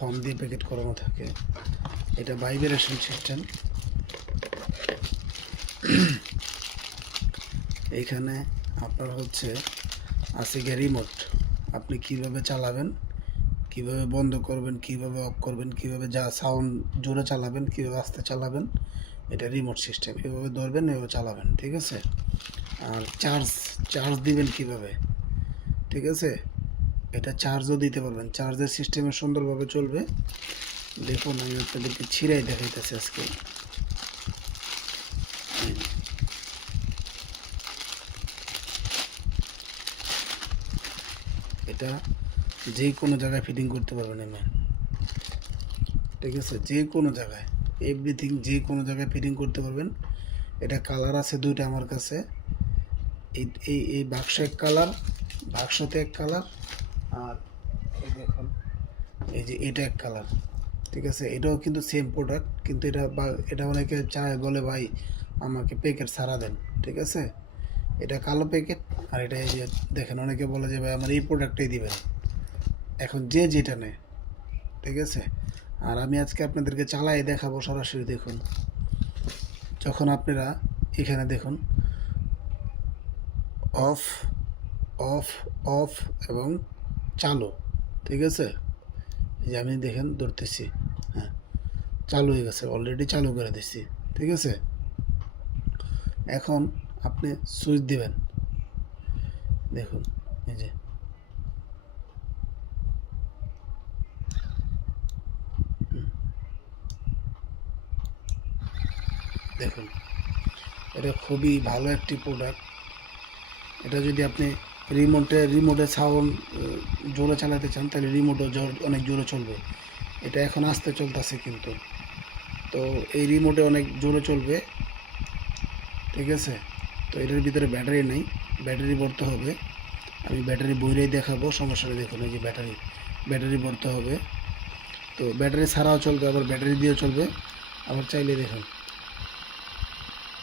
Form দিয়ে packet করানো থাকে। এটা ভাইব্রেশন সিস্টেম। এইখানে আপনার হচ্ছে আছে গিয়ে রিমোট, আপনি কিভাবে চালাবেন, কিভাবে বন্ধ করবেন, কিভাবে অফ করবেন, কিভাবে যা সাউন্ড জোরে চালাবেন, কিভাবে আস্তে চালাবেন, এটা রিমোট সিস্টেম। এভাবে ধরবেন, এভাবে চালাবেন, ঠিক আছে। আর চার্জ দিবেন কিভাবে, ঠিক আছে, এটা চার্জও দিতে পারবেন, চার্জের সিস্টেমে সুন্দরভাবে চলবে। দেখুন আমি আপনাদেরকে ছিঁড়াই দেখাইতেছি আজকে। এটা যে কোনো জায়গায় ফিটিং করতে পারবেন এমন, ঠিক আছে, যে কোনো জায়গায়, এভরিথিং যে কোনো জায়গায় ফিটিং করতে পারবেন। এটা কালার আছে দুইটা আমার কাছে। এই এই এই বাক্স এক কালার, বাক্সতে এক কালার, আর এই দেখুন এই যে এটা এক কালার, ঠিক আছে। এটাও কিন্তু সেম প্রোডাক্ট, কিন্তু এটা অনেকে চায়, বলে ভাই আমাকে প্যাকেট ছাড়া দেন, ঠিক আছে। এটা কালো প্যাকেট, আর এটা এই যে দেখেন অনেকে বলে যে ভাই আমার এই প্রোডাক্টটাই দিবেন। এখন যে যেটা নেয়, ঠিক আছে। আর আমি আজকে আপনাদেরকে চালাই দেখাবো সরাসরি। দেখুন যখন আপনারা এখানে দেখুন অফ অফ অফ এবং চালু, ঠিক আছে। এই যে আমি দেখেন ধরতেছি, হ্যাঁ চালু হয়ে গেছে, অলরেডি চালু করে দিচ্ছি, ঠিক আছে। এখন আপনি সুইচ দিবেন, দেখুন এই যে দেখুন, এটা খুবই ভালো একটি প্রোডাক্ট। এটা যদি আপনি রিমোটে সাউন্ড জোরে চালাতে চান, তাহলে রিমোটও অনেক জোরে চলবে। এটা এখন আস্তে চলতেছে কিন্তু, তো এই রিমোটে অনেক জোরে চলবে, ঠিক আছে। তো এটার ভিতরে ব্যাটারি নেই, ব্যাটারি ভরতে হবে। আমি ব্যাটারি বইরেই দেখাবো, সমস্যা নেই। দেখুন এই যে ব্যাটারি ভরতে হবে। তো ব্যাটারি ছাড়াও চলবে, আবার ব্যাটারি দিয়েও চলবে, আবার চাইলে দেখুন,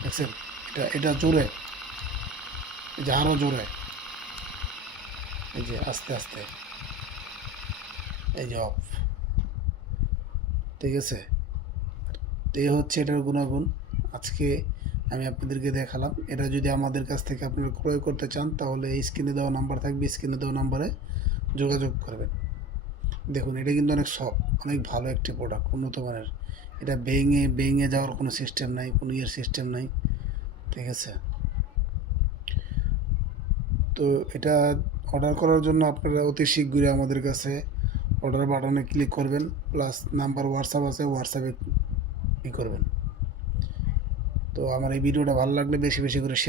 দেখছেন এটা জোরে, এই যে আরও জোরে, এই যে আস্তে আস্তে, এই যে অফ, ঠিক আছে। তো এই হচ্ছে এটার গুণাগুণ। আজকে আমি আপনাদেরকে দেখালাম। এটা যদি আমাদের কাছ থেকে আপনারা ক্রয় করতে চান, তাহলে এই স্ক্রিনে দেওয়া নাম্বার থাকবে, স্ক্রিনে দেওয়া নাম্বারে যোগাযোগ করবেন। দেখুন এটা কিন্তু অনেক সফট, অনেক ভালো একটি প্রোডাক্ট, উন্নত মানের। এটা ভেঙে যাওয়ার কোনো সিস্টেম নাই, কোনো সিস্টেম নাই, ঠিক আছে। তো এটা অর্ডার করার জন্য আপনারা অতি শীঘ্রই আমাদের কাছে অর্ডার বাটনে ক্লিক করবেন, প্লাস নাম্বার হোয়াটসঅ্যাপ আছে, হোয়াটসঅ্যাপে করবেন। তো আমার এই ভিডিওটা ভালো লাগলে বেশি বেশি করে শেয়ার